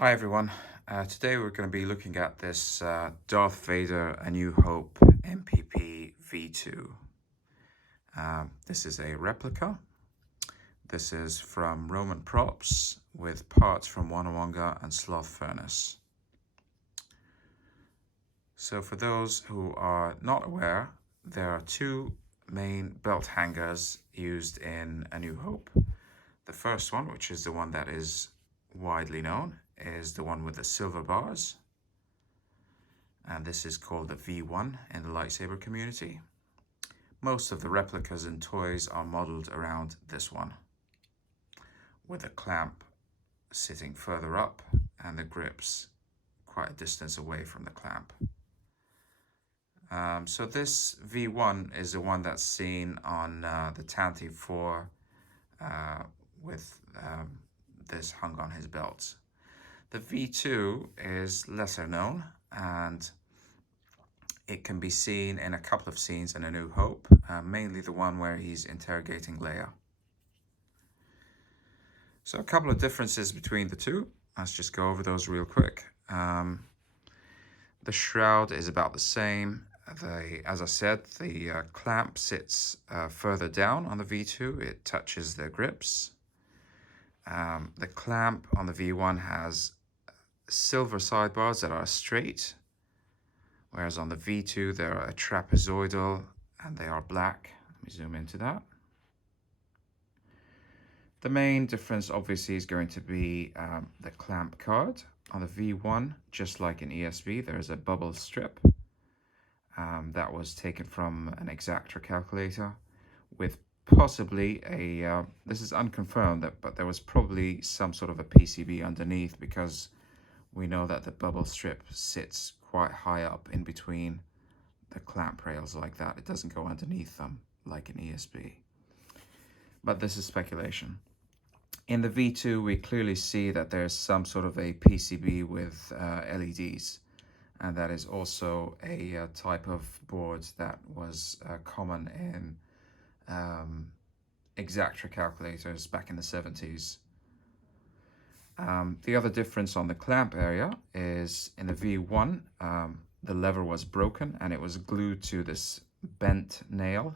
Hi everyone. Today we're going to be looking at this Darth Vader A New Hope MPP V2. This is a replica. This is from Roman Props with parts from Wonawanga and Sloth Furnace. So for those who are not aware, there are two main belt hangers used in A New Hope. The first one, which is the one that is widely known, is the one with the silver bars, and this is called the V1 in the lightsaber community. Most of the replicas and toys are modeled around this one, with a clamp sitting further up and the grips quite a distance away from the clamp. So this V1 is the one that's seen on the Tantive 4 with this hung on his belt. The V2 is lesser known, and it can be seen in a couple of scenes in A New Hope, mainly the one where he's interrogating Leia. So a couple of differences between the two. Let's just go over those real quick. The shroud is about the same. As I said, the clamp sits further down on the V2. It touches the grips. The clamp on the V1 has silver sidebars that are straight, whereas on the V2 they are a trapezoidal and they are black. Let me zoom into that. The main difference obviously is going to be the clamp card. On the V1, just like in ESV, there is a bubble strip that was taken from an exactor calculator with possibly a, this is unconfirmed, but there was probably some sort of a PCB underneath, because we know that the bubble strip sits quite high up in between the clamp rails like that. It doesn't go underneath them like in ESB. But this is speculation. In the V2, we clearly see that there's some sort of a PCB with LEDs. And that is also a type of board that was common in exactor calculators back in the 70s. The other difference on the clamp area is in the V1, the lever was broken and it was glued to this bent nail.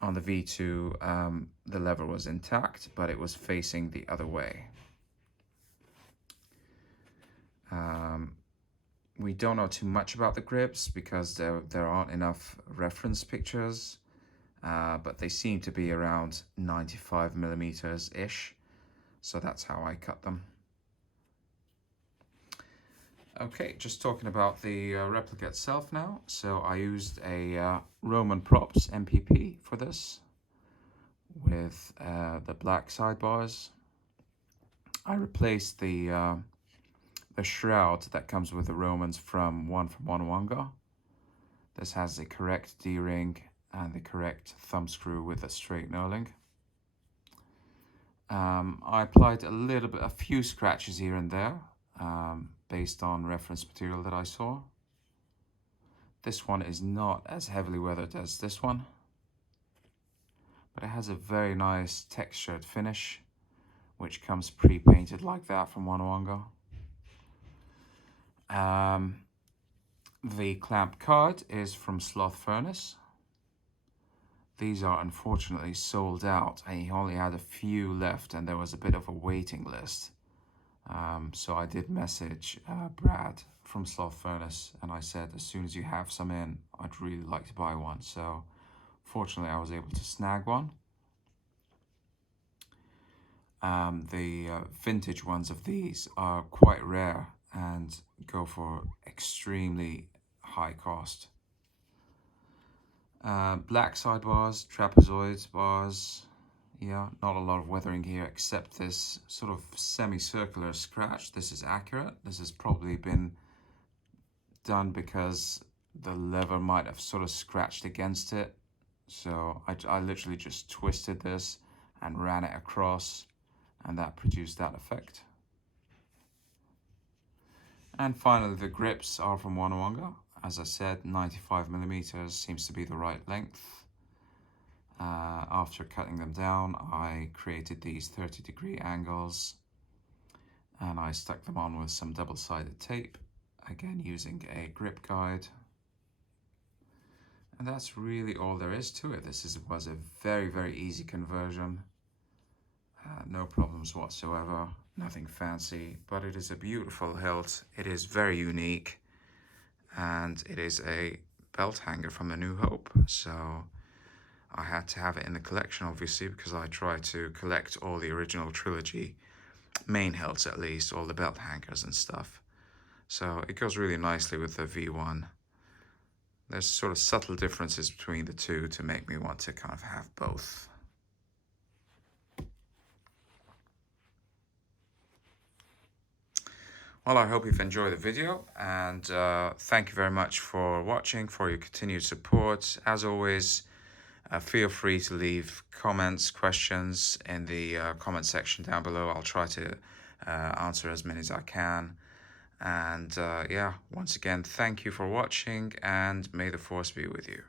On the V2, the lever was intact, but it was facing the other way. We don't know too much about the grips because there aren't enough reference pictures, but they seem to be around 95 millimeters-ish. So that's how I cut them. Okay, just talking about the replica itself now. So I used a Roman Props MPP for this with the black sidebars. I replaced the shroud that comes with the Romans from Wonawanga. This has the correct D-ring and the correct thumb screw with a straight knurling. I applied a few scratches here and there based on reference material that I saw. This one is not as heavily weathered as this one, but it has a very nice textured finish, which comes pre-painted like that from Wonawanga. The clamp card is from Sloth Furnace. These are unfortunately sold out. I only had a few left and there was a bit of a waiting list. So I did message Brad from Sloth Furnace and I said, as soon as you have some in, I'd really like to buy one. So fortunately I was able to snag one. The vintage ones of these are quite rare and go for extremely high cost. Black sidebars, trapezoids bars. Yeah, not a lot of weathering here except this sort of semicircular scratch. This is accurate. This has probably been done because the lever might have sort of scratched against it. So I literally just twisted this and ran it across, and that produced that effect. And finally, the grips are from Wonawanga. As I said, 95 millimeters seems to be the right length. After cutting them down, I created these 30-degree angles and I stuck them on with some double-sided tape, again using a grip guide. And that's really all there is to it. Was a very, very easy conversion. No problems whatsoever, nothing fancy, but it is a beautiful hilt. It is very unique, and it is a belt hanger from A New Hope. So I had to have it in the collection, obviously, because I try to collect all the original trilogy main hilts, at least, all the belt hangers and stuff. So it goes really nicely with the V1. There's sort of subtle differences between the two to make me want to kind of have both. Well, I hope you've enjoyed the video, and thank you very much for watching, for your continued support. As always, feel free to leave comments, questions in the comment section down below. I'll try to answer as many as I can. And yeah, once again, thank you for watching, and may the force be with you.